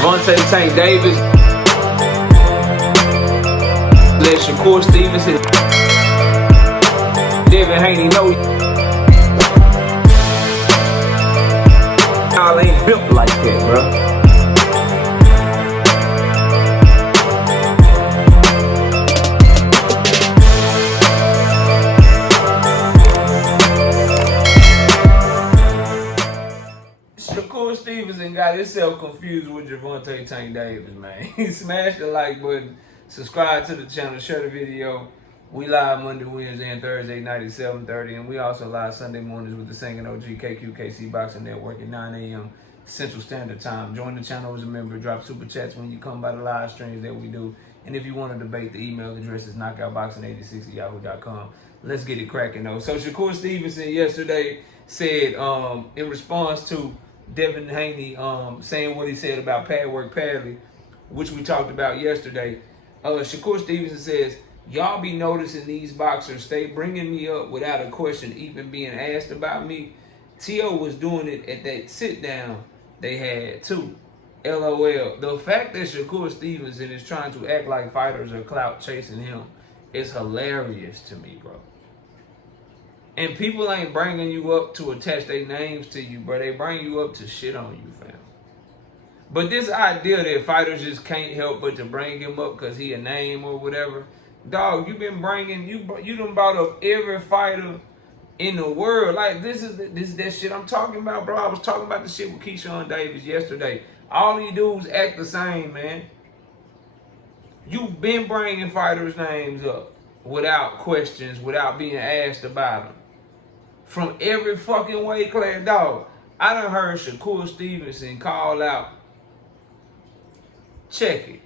Gervonta Tank Davis. Let Shakur Stevenson. Devin Haney know y'all ain't built like that, bro. Shakur Stevenson got himself confused with Gervonta Tank Davis, man. He smashed the like button, subscribe to the channel, share the video. We live Monday, Wednesday, and Thursday night at 7:30, and we also live Sunday mornings with the Singing OG KQKC Boxing Network at 9 a.m. Central Standard Time. Join the channel as a member. Drop super chats when you come by the live streams that we do. And if you want to debate, the email address is knockoutboxing86@yahoo.com. Let's get it cracking, though. So Shakur Stevenson yesterday said, in response to Devin Haney saying what he said about Pad Work Padley, which we talked about yesterday, Shakur Stevenson says, y'all be noticing these boxers stay bringing me up without a question even being asked about me. T.O. was doing it at that sit down they had too. LOL. The fact that Shakur Stevenson is trying to act like fighters are clout chasing him is hilarious to me, bro. And people ain't bringing you up to attach their names to you, bro. They bring you up to shit on you, fam. But this idea that fighters just can't help but to bring him up because he a name or whatever, dog, you been bringing, you done brought up every fighter in the world. Like, this is that shit I'm talking about, bro. I was talking about the shit with Keyshawn Davis yesterday. All these dudes act the same, man. You've been bringing fighters' names up without questions, without being asked about them. From every fucking weight class, dog. I done heard Shakur Stevenson call out, check it,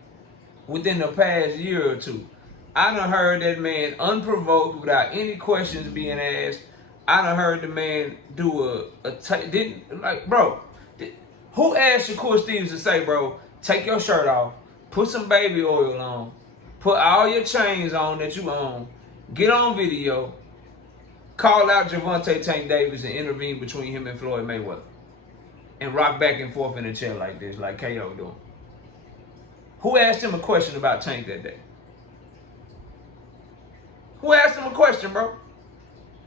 within the past year or two. I done heard that man unprovoked without any questions being asked. I done heard the man do bro, who asked Shakur Stevenson to say, bro, take your shirt off, put some baby oil on, put all your chains on that you own, get on video, call out Gervonta Tank Davis and intervene between him and Floyd Mayweather and rock back and forth in the chair like this, like KO doing? Who asked him a question about Tank that day? Who asked him a question, bro,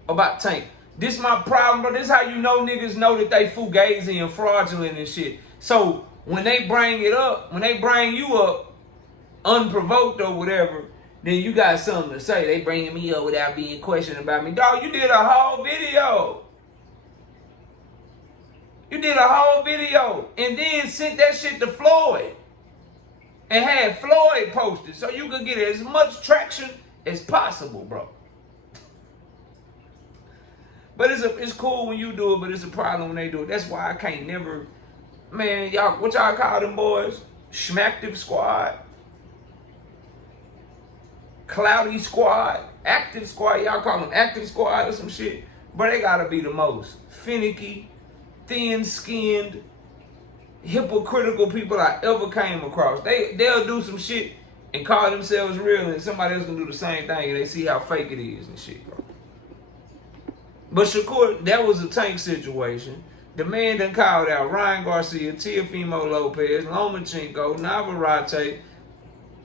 about Tank? This my problem, bro. This is how you know niggas know that they fugazi and fraudulent and shit. So when they bring it up, when they bring you up unprovoked or whatever, then you got something to say. They bringing me up without being questioned about me. Dog, you did a whole video. You did a whole video and then sent that shit to Floyd and had Floyd posted so you could get as much traction as possible, bro. But it's cool when you do it, but it's a problem when they do it. That's why I can't never, man, y'all, what y'all call them boys? Schmactive squad, clouty squad, active squad. Y'all call them active squad or some shit. But they gotta be the most finicky, thin-skinned, hypocritical people I ever came across. They'll do some shit and call themselves real, and somebody else gonna do the same thing, and they see how fake it is and shit, bro. But Shakur, that was a Tank situation. The man done called out Ryan Garcia, Teofimo Lopez, Lomachenko, Navarrete.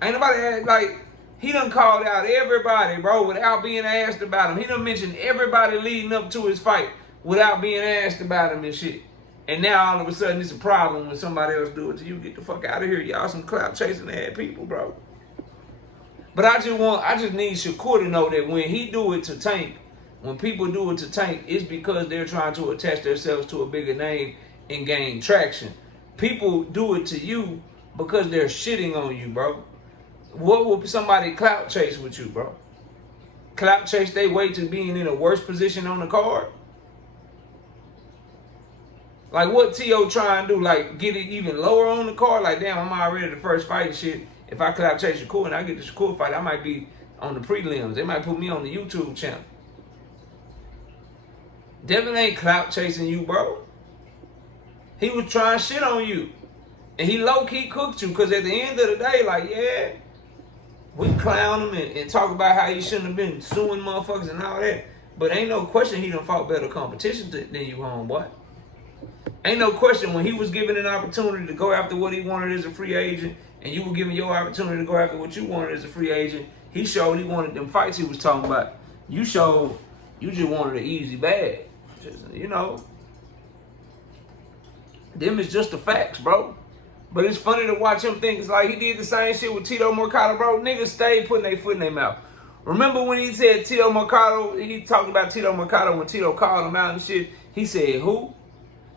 Ain't nobody like, he done called out everybody, bro, without being asked about him. He done mentioned everybody leading up to his fight without being asked about him and shit. And now all of a sudden it's a problem when somebody else do it to you. Get the fuck out of here. Y'all some clout chasing ass people, bro. But I just need Shakur to know that when he do it to Tank, when people do it to Tank, it's because they're trying to attach themselves to a bigger name and gain traction. People do it to you because they're shitting on you, bro. What would somebody clout chase with you, bro? Clout chase they way to being in a worse position on the card? Like, what T.O. trying to do? Like, get it even lower on the card? Like, damn, I'm already the first fight and shit. If I clout chase Shakur and I get the Shakur fight, I might be on the prelims. They might put me on the YouTube channel. Devin ain't clout chasing you, bro. He was trying shit on you. And he low-key cooked you, because at the end of the day, like, yeah, we clown him and talk about how he shouldn't have been suing motherfuckers and all that. But ain't no question he done fought better competition than you, homeboy. Ain't no question when he was given an opportunity to go after what he wanted as a free agent, and you were given your opportunity to go after what you wanted as a free agent, he showed he wanted them fights he was talking about. You showed you just wanted an easy bag. You know, them is just the facts, bro. But it's funny to watch him think it's like he did the same shit with Tito Mercado, bro. Niggas stayed putting their foot in their mouth. Remember when he said Tito Mercado, he talked about Tito Mercado when Tito called him out and shit. He said, who?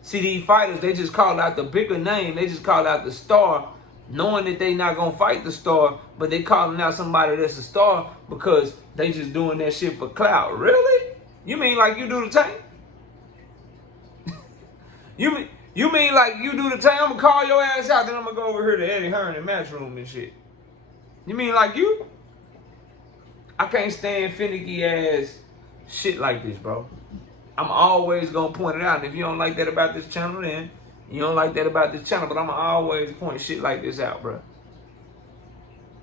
See, these fighters, they just called out the bigger name. They just called out the star, knowing that they not going to fight the star, but they calling out somebody that's a star because they just doing that shit for clout. Really? You mean like you do the Tank? You mean like you do the Tank? I'm going to call your ass out, then I'm going to go over here to Eddie Hearn and Matchroom and shit. You mean like you? I can't stand finicky ass shit like this, bro. I'm always going to point it out. And if you don't like that about this channel, then you don't like that about this channel. But I'm going to always point shit like this out, bro.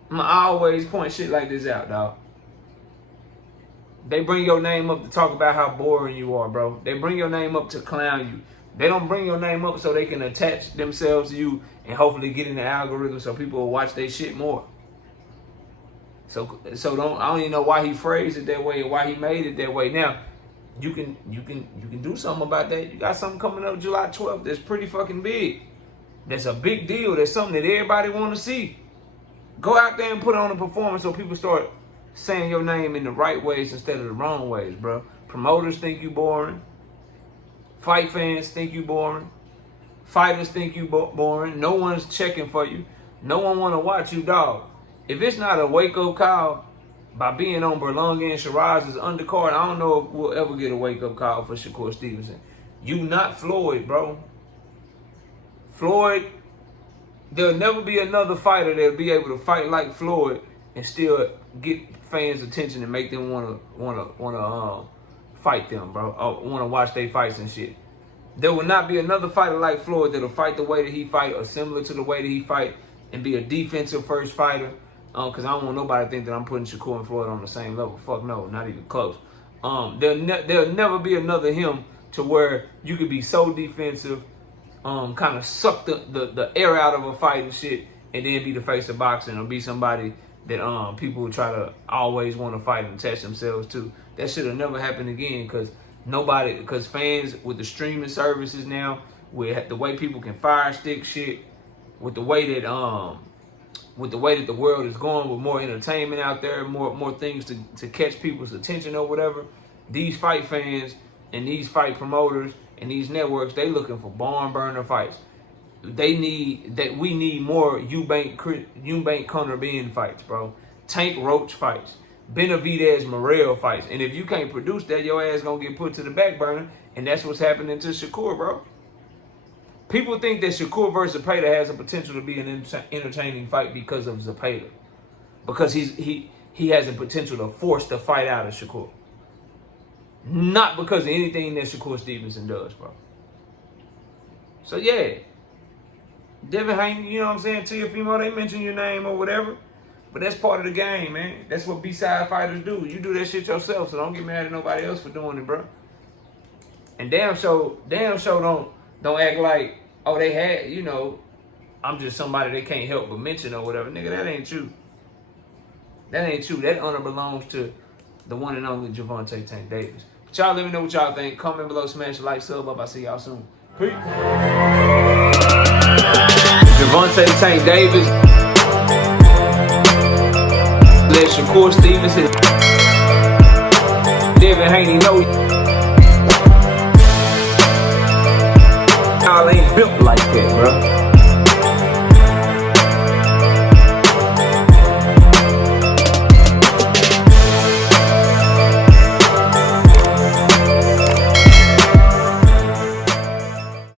I'm going to always point shit like this out, dog. They bring your name up to talk about how boring you are, bro. They bring your name up to clown you. They don't bring your name up so they can attach themselves to you and hopefully get in the algorithm so people will watch their shit more. So I don't even know why he phrased it that way and why he made it that way. Now, you can do something about that. You got something coming up July 12th that's pretty fucking big. That's a big deal. That's something that everybody want to see. Go out there and put on a performance so people start saying your name in the right ways instead of the wrong ways, bro. Promoters think you boring. Fight fans think you boring. Fighters think you boring. No one's checking for you. No one want to watch you, dog. If it's not a wake-up call by being on Berlanga and Shiraz's undercard, I don't know if we'll ever get a wake-up call for Shakur Stevenson. You not Floyd, bro. Floyd, there'll never be another fighter that'll be able to fight like Floyd and still get fans' attention and make them wanna fight them, bro. Or wanna watch their fights and shit. There will not be another fighter like Floyd that'll fight the way that he fight or similar to the way that he fight and be a defensive first fighter. Because I don't want nobody to think that I'm putting Shakur and Floyd on the same level. Fuck no, not even close. There'll never be another him to where you could be so defensive, kind of suck the air out of a fight and shit, and then be the face of boxing or be somebody that people would try to always want to fight and attach themselves to. That should have never happened again because fans with the streaming services now, with the way people can fire stick shit, with the way that the world is going, with more entertainment out there, more things to catch people's attention or whatever, these fight fans and these fight promoters and these networks, they looking for barn burner fights. We need more Eubank Conor Ben fights, bro. Tank Roach fights. Benavidez Morel fights. And if you can't produce that, your ass gonna get put to the back burner. And that's what's happening to Shakur, bro. People think that Shakur versus Zepeda has a potential to be an entertaining fight because of Zepeda. Because he has the potential to force the fight out of Shakur. Not because of anything that Shakur Stevenson does, bro. So yeah. Devin Haney, you know what I'm saying? Teofimo, they mention your name or whatever. But that's part of the game, man. That's what B-side fighters do. You do that shit yourself, so don't get mad at nobody else for doing it, bro. And damn show don't act like, oh, they had, you know, I'm just somebody they can't help but mention or whatever. Nigga, that ain't true. That ain't true. That honor belongs to the one and only Gervonta Tank Davis. But y'all let me know what y'all think. Comment below, smash the like, sub up. I'll see y'all soon. Peace. Gervonta Tank Davis. Let Shakur Stevenson. Devin Haney know y'all ain't built like that, bro.